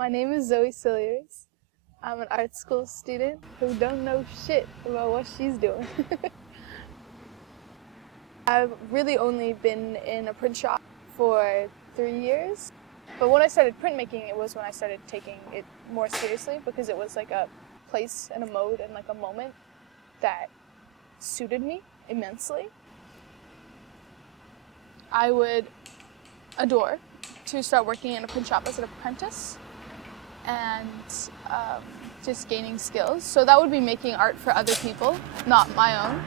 My name is Zoe Cilliers. I'm an art school student who don't know shit about what she's doing. I've really only been in a print shop for 3 years. But when I started printmaking, it was when I started taking it more seriously because it was like a place and a mode and like a moment that suited me immensely. I would adore to start working in a print shop as an apprentice and just gaining skills. So that would be making art for other people, not my own.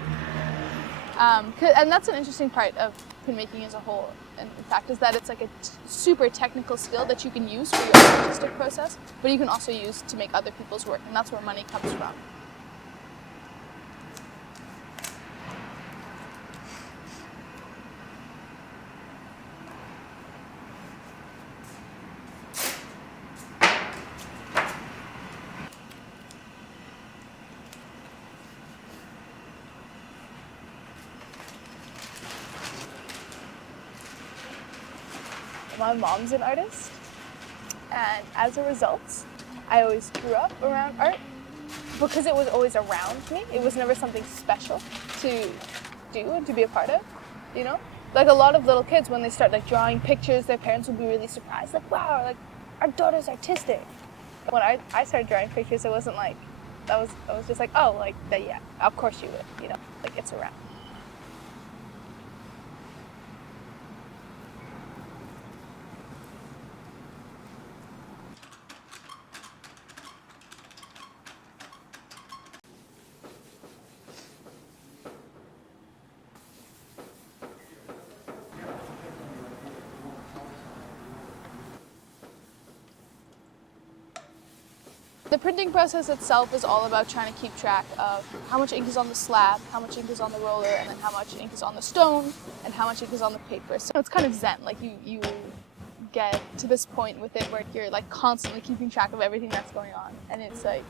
And that's an interesting part of printmaking as a whole, in fact, is that it's like a super technical skill that you can use for your artistic process, but you can also use to make other people's work, and that's where money comes from. My mom's an artist, and as a result, I always grew up around art because it was always around me. It was never something special to do and to be a part of, you know? Like a lot of little kids, when they start like drawing pictures, their parents will be really surprised, like, wow, like our daughter's artistic. When I started drawing pictures, it wasn't like, I was just like, oh, like, that, yeah, of course you would, you know, like it's around. The printing process itself is all about trying to keep track of how much ink is on the slab, how much ink is on the roller, and then how much ink is on the stone, and how much ink is on the paper. So it's kind of zen, like you get to this point with it where you're like constantly keeping track of everything that's going on. And it's like,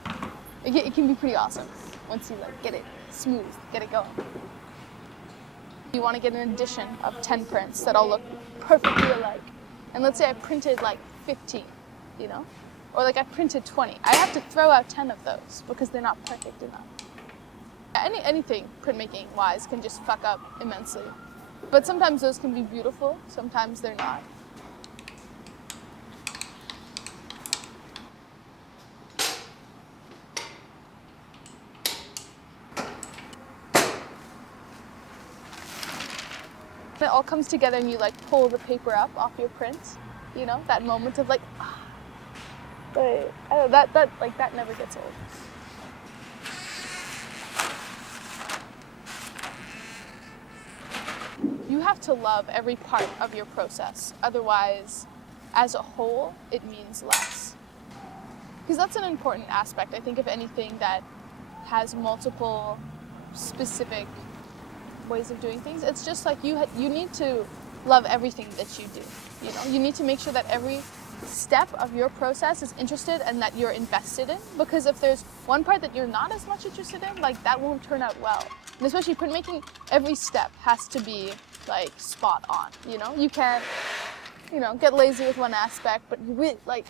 it can be pretty awesome once you like get it smooth, get it going. You want to get an edition of 10 prints that all look perfectly alike. And let's say I printed like 15, you know? Or like I printed 20. I have to throw out 10 of those because they're not perfect enough. Anything printmaking wise can just fuck up immensely. But sometimes those can be beautiful, sometimes they're not. It all comes together and you like pull the paper up off your print, you know, that moment of like, ah. But I don't know, that never gets old. You have to love every part of your process. Otherwise, as a whole, it means less. Because that's an important aspect, I think, of anything that has multiple specific ways of doing things. It's just like you need to love everything that you do. You know, you need to make sure that every step of your process is interested and that you're invested in, because if there's one part that you're not as much interested in, like that won't turn out well. And especially printmaking, every step has to be like spot on, you know? You can't, you know, get lazy with one aspect, but you really, like,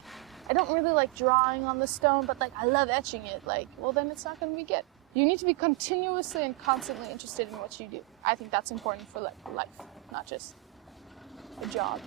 I don't really like drawing on the stone, but like I love etching it, like, well then it's not gonna be good. You need to be continuously and constantly interested in what you do. I think that's important for like life, not just a job.